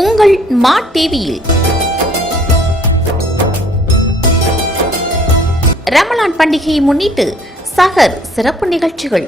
உங்கள் மா டிவியில் ரமலான் பண்டிகையை முன்னிட்டு சகர் சிறப்பு நிகழ்ச்சிகள்.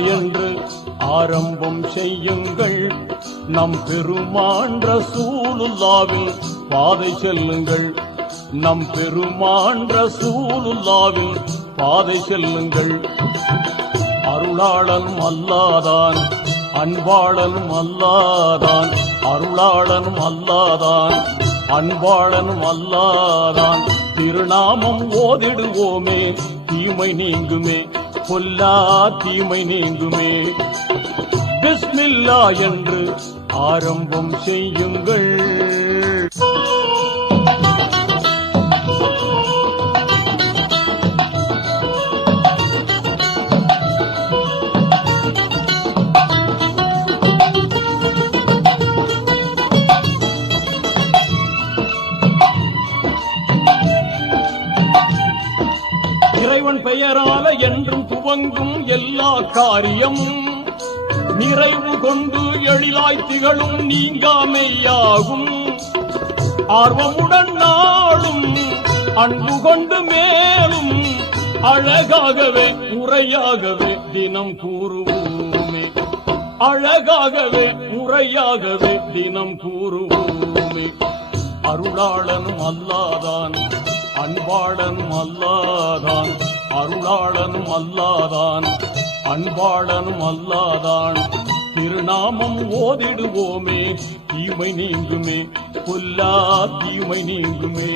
என்று ஆரம்பம் செய்யுங்கள். நம் பெருமான்ற சூலுல்லாவில் பாதை செல்லுங்கள். நம் பெருமான்ற சூலுல்லாவில் பாதை செல்லுங்கள். அருளாளனும் அல்லாதான் அன்பாளனும் அல்லாதான் அருளாளனும் அல்லாதான் அன்பாளனும் அல்லாதான். திருநாமம் ஓதிடுவோமே தீமை நீங்குமே. பொல்லா தீமை நீங்குமே. பிஸ்மில்லா என்று ஆரம்பம் செய்யுங்கள். இறைவன் பெயரால என்றும் துவங்கும் எல்லா காரியமும் நிறைவு கொண்டு எழிலாய் திகழும் நீங்காமையாகும். ஆர்வமுடன் நாளும் அன்பு கொண்டு மேலும் அழகாகவே உரையாகவே தினம் கூறுவோமே. அழகாகவே உரையாகவே தினம் கூறுவோமே. அருளாளனும் அல்லாதான் அன்பாளனும் அல்லாதான் அருளாளனும் அல்லாதான் அன்பாளனும் அல்லாதான். திருநாமம் ஓதிடுவோமே தீமை நீங்குமே பொல்லா தீமை நீங்குமே.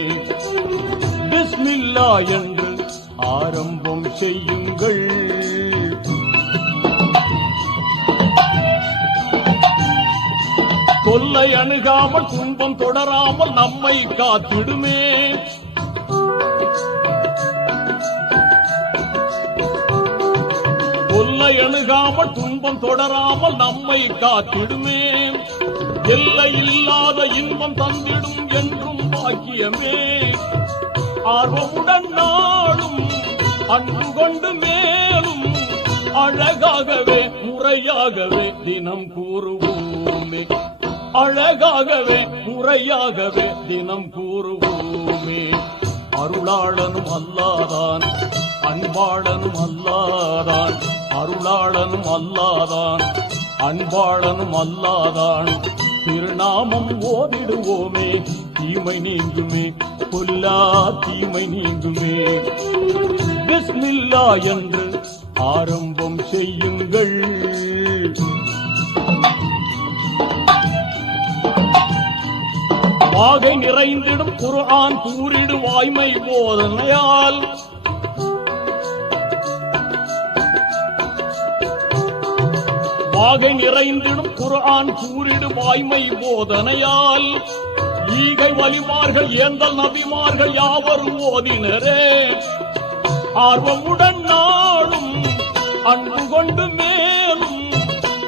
பிஸ்மில்லா என்று ஆரம்பம் செய்யுங்கள். தொல்லை அணுகாமல் துன்பம் தொடராமல் நம்மை காத்திடுமே. தொல்லை அணுகாமல் துன்பம் தொடராமல் நம்மை காத்திடுமே எல்லை இல்லாத இன்பம் தந்திடும் என்றும் பாக்கியமே. ஆர்வமுடன் நாளும் அன்பு கொண்டு மேலும் அழகாகவே முறையாகவே தினம் கூறுவோமே. அழகாகவே முறையாகவே தினம் கூறுவோமே. அருளாளனும் அல்லாதான். அன்பாளனும் அல்லாதான் அருளாளனும் அல்லாதான் அன்பாளனும் அல்லாதான். திருநாமம் ஓதிடுவோமே தீமை நீங்குமே பொல்லா தீமை நீங்குமே. பிஸ்மில்லா என்று ஆரம்பம் செய்யுங்கள். வாகை நிறைந்திடும் குரான் கூறிடு வாய்மை போதனையால் வாகை நிறைந்திடும் குரான் கூறிடு வாய்மை போதனையால் ஈகை வலிமார்கள் ஏந்தல் நபிமார்கள் யாவரும் ஓதினரே. ஆர்வமுடன் நாளும் அன்பு கொண்டு மேலும்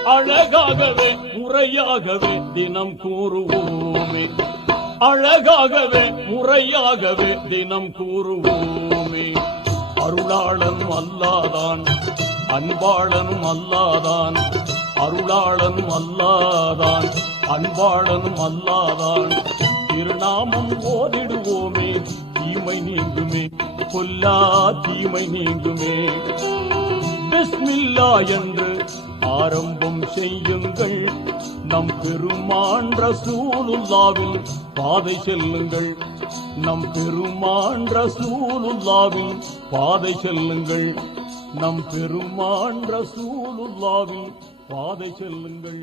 அழகாகவே முறையாகவே தினம் கூறுவோமே. அழகாகவே முறையாகவே தினம் கூறுவோமே. அருளாளனும் அல்லாதான் அன்பாளனும் அல்லாதான் அருளாளனும் அல்லாதான் அன்பாளனும் அல்லாதான். திருநாமம் ஓதிடுவோமே தீமை நீங்குமே கொல்லா தீமை நீங்குமே. பிஸ்மில்லா என்று ஆரம்பம் செய்யுங்கள். நம் பெருமான்ற சூலுல்லாவின் பாதை செல்லுங்கள். நம் பெருமான்ற சூலுல்லாவின் பாதை செல்லுங்கள். நம் பெருமான்ற சூலுல்லாவின் பாதை செல்லுங்கள்.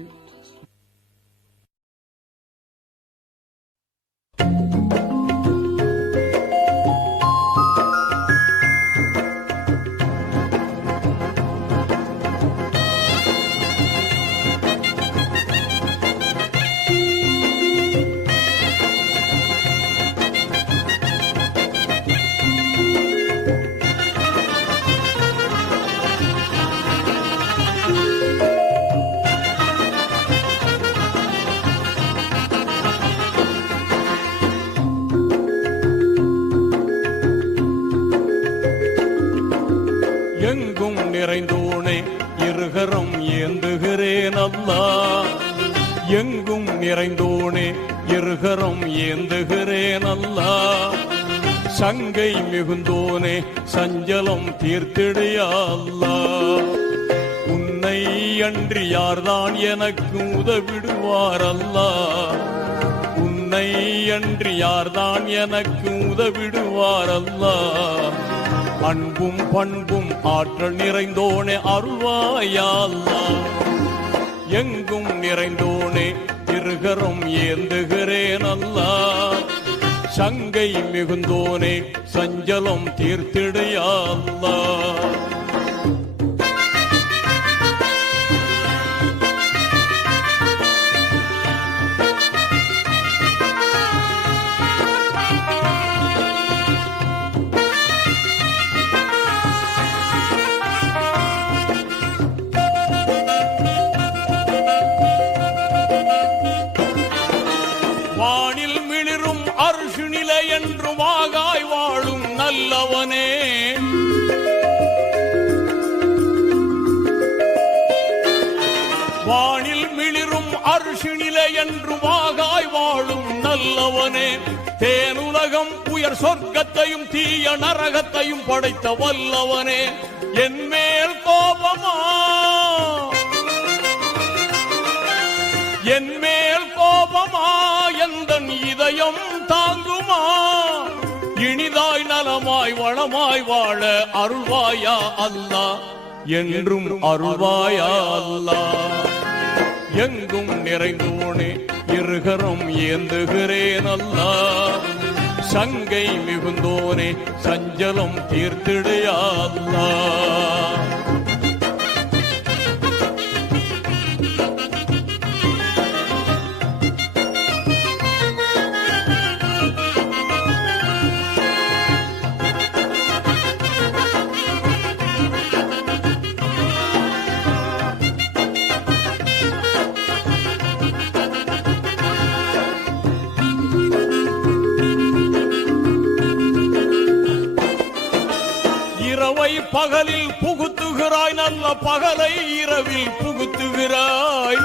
சஞ்சலம் அல்லா. உன்னை அன்றி யார்தான் எனக்கு உதவிடுவார் அல்லா உன்னை அன்றி யார்தான் எனக்கு உதவிடுவார் அல்லா அன்பும் பண்பும் ஆற்றல் நிறைந்தோனே அருள்வாயா எங்கும் நிறைந்தோனே இருகரம் ஏந்துகிறேன் அல்லா சங்கை மிகுந்தோனே சஞ்சலம் தீர்த்திடையா வல்லவனே தேனுலகம் உயர் சொர்க்கத்தையும் தீய நரகத்தையும் படைத்த வல்லவனே என் மேல் கோபமா? என் மேல் கோபமா? எந்தன் இதயம் தாங்குமா? இனிதாய் நலமாய் வளமாய் வாழ அருள்வாயா அல்லா? என்றும் அருள்வாயா அல்லா? எங்கும் நிறைந்தோனே இருகரம் ஏந்துகிறேன் அல்லா. சங்கை மிகுந்தோனே சஞ்சலம் தீர்த்திடையல்லா பகலில் புகுத்துகிறாய் நல்ல பகலை இரவில் புகுத்துகிறாய்.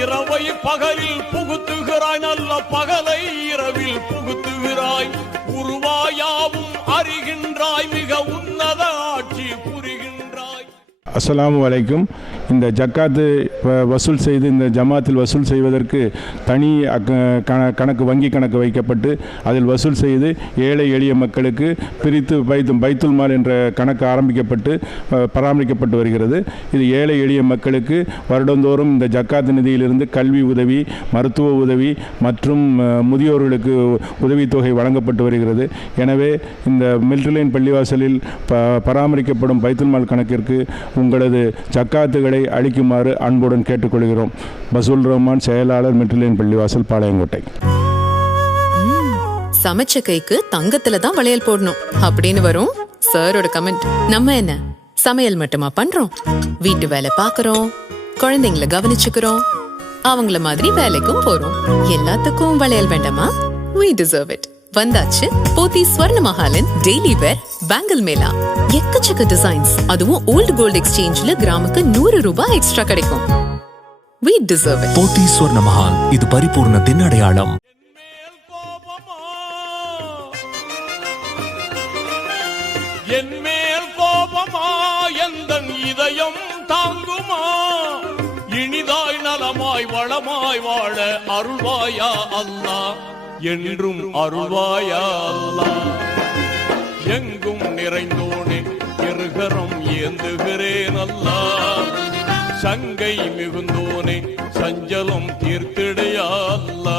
இரவை பகலில் புகுத்துகிறாய் நல்ல பகலை இரவில் புகுத்துகிறாய். உருவாயாவும் அறிகின்றாய் மிக உன்னத ஆட்சி புரிகின்றாய். அஸ்லாம் வலைக்கும் இந்த ஜக்காத்து வசூல் செய்து இந்த ஜமாத்தில் வசூல் செய்வதற்கு தனி கண- கணக்கு வங்கி கணக்கு வைக்கப்பட்டு அதில் வசூல் செய்து ஏழை எளிய மக்களுக்கு பிரித்து பைத்து பைத்துல் மால் என்ற கணக்கு ஆரம்பிக்கப்பட்டு பராமரிக்கப்பட்டு வருகிறது. இது ஏழை எளிய மக்களுக்கு வருடந்தோறும் இந்த ஜக்காத்து நிதியிலிருந்து கல்வி உதவி மருத்துவ உதவி மற்றும் முதியோர்களுக்கு உதவித்தொகை வழங்கப்பட்டு வருகிறது. எனவே இந்த மில்ட்ரிலைன் பள்ளிவாசலில் ப பராமரிக்கப்படும் பைத்துல்மால் கணக்கிற்கு உங்களது ஜக்காத்துகளை அளிக்குமாறு அன்புடன் கேட்டுக்கொள்கிறோம். பசூல் ரஹ்மான் செயலாளர் மெட்ரிலியன் பள்ளிவாசல் பாளையங்கோட்டை. சமைச்ச கைக்கு தங்கத்துல தான் வளையல் போடணும். அப்படின்னு வரும் சாரோட கமெண்ட். நம்ம என்ன? சமையல் மட்டுமா பண்றோம்? வீட்டு வேலை பாக்குறோம். குழந்தைங்கள கவனிச்சுக்கிறோம். அவங்கள மாதிரி வேலைக்கும் போறோம். எல்லாத்துக்கும் வளையல் வேண்டாமா? We deserve it. வந்தாச்சு போத்தி ஸ்வர்ண மஹாலின் டெய்லி வேர் பேங்கிள் மேளா எக்கச்சக்க டிசைன்ஸ் அதுவும் ஓல்ட் கோல்ட் எக்ஸ்சேஞ்ச்ல கிராமுக்கு நூறு ரூபாய் எக்ஸ்ட்ரா கிடைக்கும். Deserve it. போத்தி ஸ்வர்ண மஹால் இது பரிபூர்ணத்தின் அடையாளம் என் மேல் கோபமா எந்த இதயம் தாங்குமா? இனிதாய் நலமாய் வளமாய் வாழ அருள்வாயா அல்லா என்றும் அருள்வாயல்லா எங்கும் நிறைந்தோனே இருகரம் ஏந்துகிறேன் அல்லா சங்கை மிகுந்தோனே சஞ்சலம் தீர்த்திடையல்லா.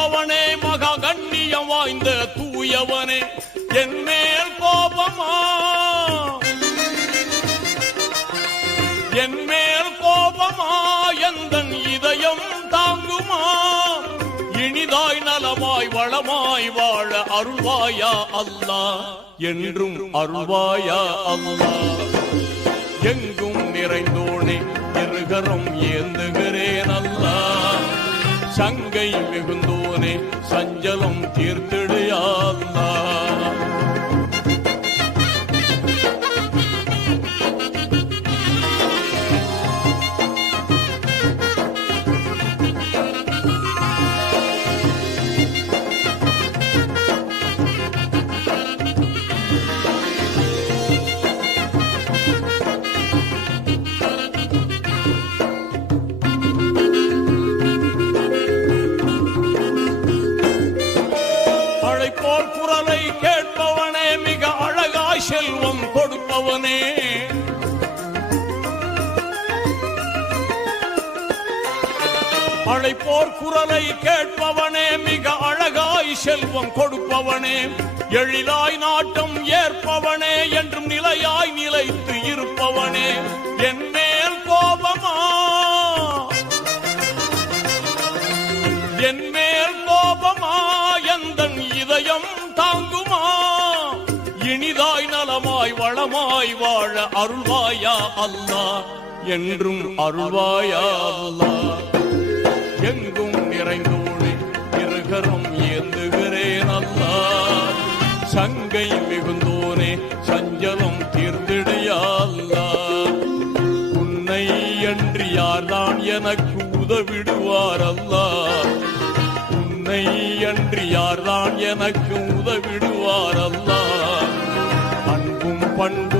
பொழிபவனே மகா கண்ணியம் வாய்ந்த தூயவனே என் மேல் கோபமா? என் மேல் கோபமா? எந்தன் இதயம் தாங்குமா? இனிதாய் நலமாய் வளமாய் வாழ அருள்வாயா அல்லா? என்றும் அருள்வாயா அல்லா? எங்கும் நிறைந்தோனே இருகரம் ஏந்துகிறேன் அல்ல. சங்கை மிகுந்தோனே சஞ்சலம் தீர்த்திடையா செல்வம் கொடுப்பவனே எழிலாய் நாட்டம் ஏற்பவனே என்றும் நிலையாய் நிலைத்து இருப்பவனே என் மேல் கோபமா? என் மேல் கோபமா? எந்தன் இதயம் தாங்குமா? இனிதாய் நலமாய் வளமாய் வாழ அருள்வாயா அல்லா என்றும் அருள்வாயா அல்லா எனக்கு உதவிடுவார் அல்லா உன்னை அன்றி யார்தான் எனக்கு உதவிடுவார் அல்லா அன்பும் பண்பும்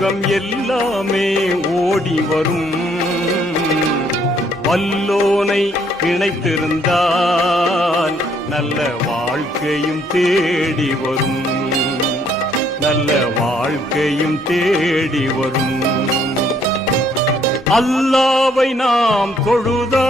சுகம் எல்லாமே ஓடி வரும். வல்லோனை இணைத்திருந்தால் நல்ல வாழ்க்கையும் தேடி வரும். நல்ல வாழ்க்கையும் தேடி வரும். அல்லாவை நாம் தொழுதால்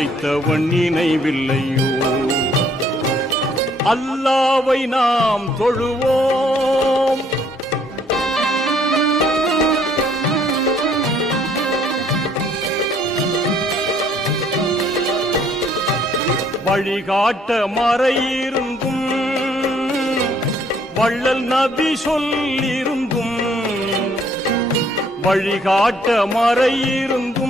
படைத்தவன் நினைவில்லையோ? அல்லாவை நாம் தொழுவோம். வழிகாட்ட மறையிருந்தும் வள்ளல் நபி சொல்லிருந்தும் வழிகாட்ட மறையிருந்தும்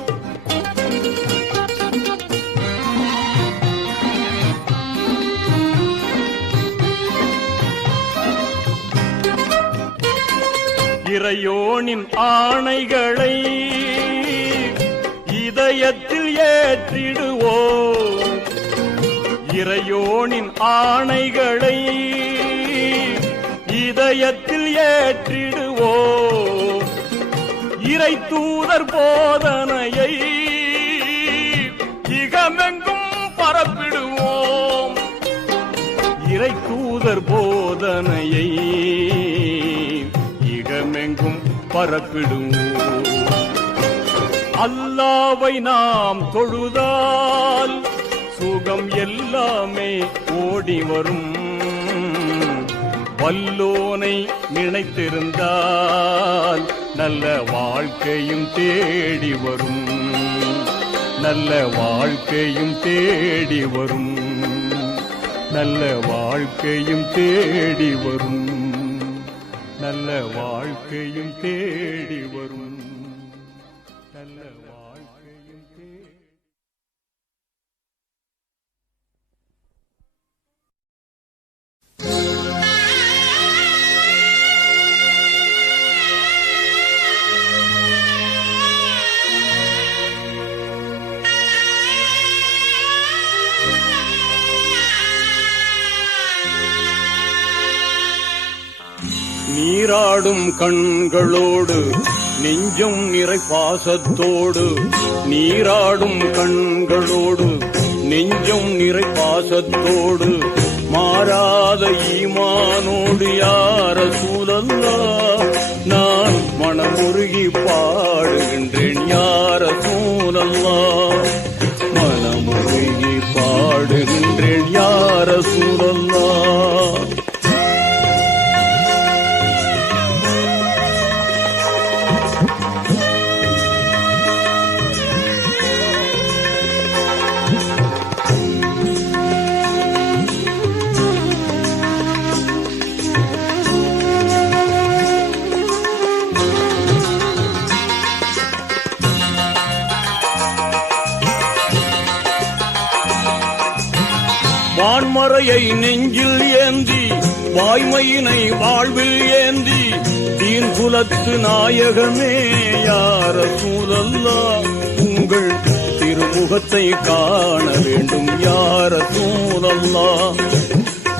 இறையோனின் ஆணைகளை இதயத்தில் ஏற்றிடுவோ இறையோனின் ஆணைகளை இதயத்தில் ஏற்றிடுவோ இறை தூதர் போதனையை இகமெங்கும் பரப்பிடுவோம். இறை தூதர் போதனையை பறக்கிடும். அல்லாவை நாம் தொழுதால் சுகம் எல்லாமே ஓடி வரும். வல்லோனை நினைத்திருந்தால் நல்ல வாழ்க்கையும் தேடி வரும். நல்ல வாழ்க்கையும் தேடி வரும். நல்ல வாழ்க்கையும் தேடி வரும். நல்ல வாழ்க்கையும் தேடி வரும். நீராடும் கண்களோடு நெஞ்சம் நிறை பாசத்தோடு நீராடும் கண்களோடு நெஞ்சம் நிறை பாசத்தோடு மாறாத ஈமானோடு யார சூழல்லா? நான் மனமுருகி பாடுகின்றேன் யார சூழல்லா? மனமுருகி பாடுகின்றேன் யார சூழல்லா? வான்மறையை நெஞ்சில் ஏந்தி வாய்மையினை வாழ்வில் ஏந்தி தீன் குலத்து நாயகமே யார சூழல்லா உங்கள் திருமுகத்தை காண வேண்டும் யார சூழல்லா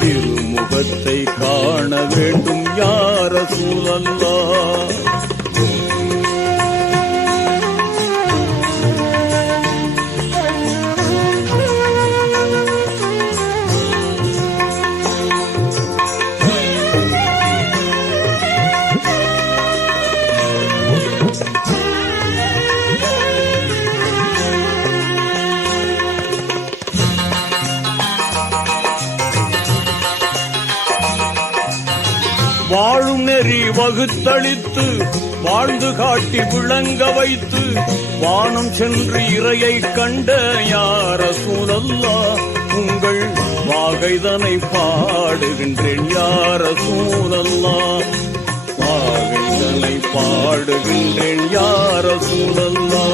திருமுகத்தை காண வேண்டும் யார சூழல்லா தளித்து வாழ்ந்து காட்டி விளங்க வைத்து வானம் சென்று இறையை கண்ட யார சூழல்லா உங்கள் வாகைதனை பாடுகின்றேன் யார சூழல்லா பாடுகின்றேன் யார சூழல்லா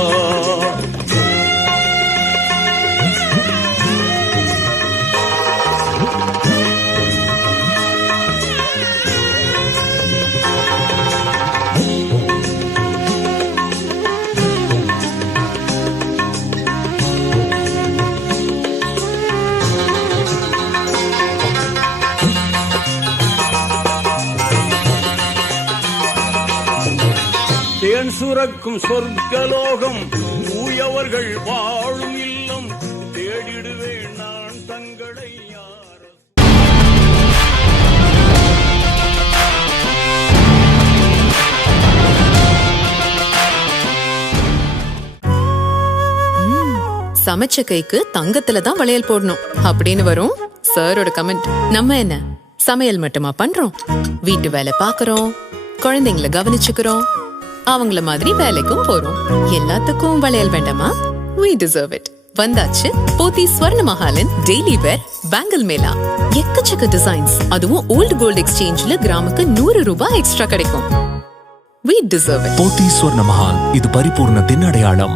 சொர்க்கலோகம் தூயவர்கள் வாழும் இல்லம் தேடிடுவேன் நான் தங்களை சமைச்ச கைக்கு தங்கத்துல தான் வளையல் போடணும். அப்படின்னு வரும் சாரோட கமெண்ட் நம்ம என்ன? சமையல் மட்டுமா பண்றோம்? வீட்டு வேலை பார்க்கறோம். குழந்தைங்கள கவனிச்சுக்கிறோம். அவங்கள மாதிரி வேலைக்கும் போறோம். எல்லாத்துக்கும் வளையல் வேண்டாமா? வி டிசர்வ் இட் வந்தாச்சு போத்தி ஸ்வர்ண மஹாலின் டெய்லி வேர் பேங்கிள் மேலா எக்கச்சக்க டிசைன்ஸ் அதுவும் ஓல்ட் கோல்ட் எக்ஸ்சேஞ்ச்ல கிராமுக்கு நூறு ரூபாய் எக்ஸ்ட்ரா கிடைக்கும். வி டிசர்வ் போத்தி ஸ்வர்ண மஹால் இது பரிபூர்ணத்தின் அடையாளம்